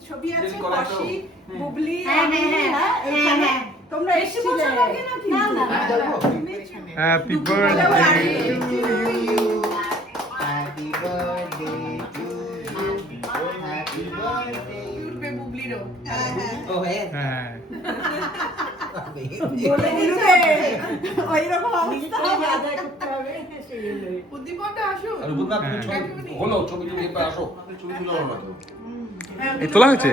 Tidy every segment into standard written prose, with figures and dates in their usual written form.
ছবি আছে কষি বুবলি তোমরা এসে বসে বসে নাকি না না happy birthday to you. Happy birthday to you. Happy birthday. উঠবে বুবলিরও Oh, hey. হ্যাঁ বলে দিতে ওইরকম অবস্থা আদায় করতে হবে বুদ্ধিমত্তা আসুন আর বুদ্ধা তুমি হলো ছবি তুমি এবার আসো ছবি তুলে হলো না তো এই তোলা হয়েছে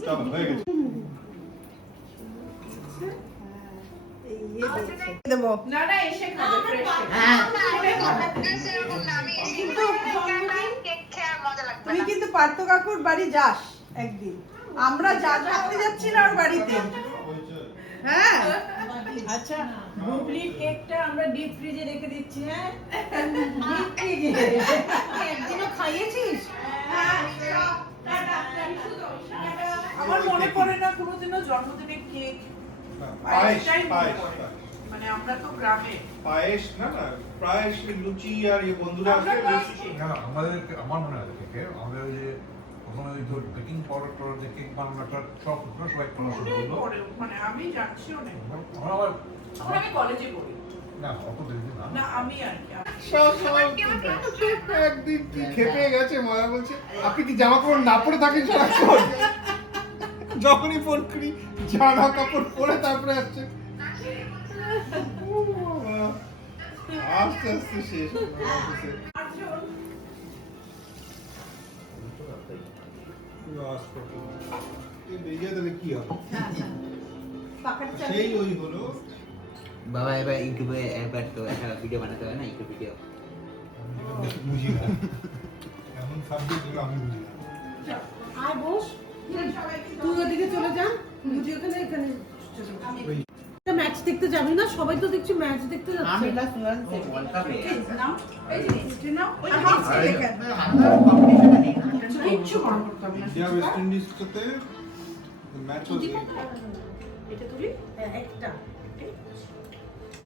চলো হয়ে গেছে দেবো না না এসে খাবে ফ্রেশ তুমি কিন্তু পার্থ কাকুর বাড়ি যাস একদিন আমরা যা থাকতে যাচ্ছি না ওর বাড়িতে হ্যাঁ আচ্ছা বুবলির কেকটা আমরা ডিপ ফ্রিজে রেখে দিচ্ছি হ্যাঁ ডিপ ফ্রিজে একদিনও খাইয়েছিস আমার মনে পড়ে না কোনোদিনও জন্মদিনে কেক পায়েস পায়েস মানে আমরা তো গ্রামে পায়েস না না পায়েস লুচি আর এই বন্ধুরা আমরা আসলে পায়েস লুচি না না, আমার মনে হয় থেকে আমাদের ওই যে প্রথমে ওই ধর বেকিং পাউডার যে কেক বানানোটা সব সবাই করা শুরু অনেক করলো পরে, মানে আমি জানছি অনেক আমরা আবার তখন আমি কলেজে পড়ি না অত দেরি না না আমি আর কি একদিন কি খেপে গেছে মজা বলছে আপনি কি জামা কাপড় না পরে থাকেন সারাক্ষণ যখনই ফোন করি জামা কাপড় পরে তারপরে আসছে ও বাবা, আস্তে আস্তে শেষ অফিসে বেরিয়ে তাহলে কি হবে সেই ওই হলো বাবা এবার ইউটিউবে একবার তো একটা ভিডিও বানাতে হবে না ইউটিউব ভিডিও বুঝি না এমন সাবজেক্ট গুলো আমি বুঝি না আর বস তুই ওদিকে চলে যা বুঝি ওখানে এখানে ম্যাচ দেখতে যাবি না সবাই তো দেখছি ম্যাচ দেখতে যাচ্ছে আমি লাস্ট ওয়ানসে ওয়ার্ল্ড কাপে নাও এই যে হিস্ট্রি নাও ওই হাফ লেখা কম্পিটিশন নেই কিচ্ছু মনে করতাম না ইন্ডিয়া ওয়েস্ট ইন্ডিজ সাথে ম্যাচ হচ্ছে এটা তুলি একটা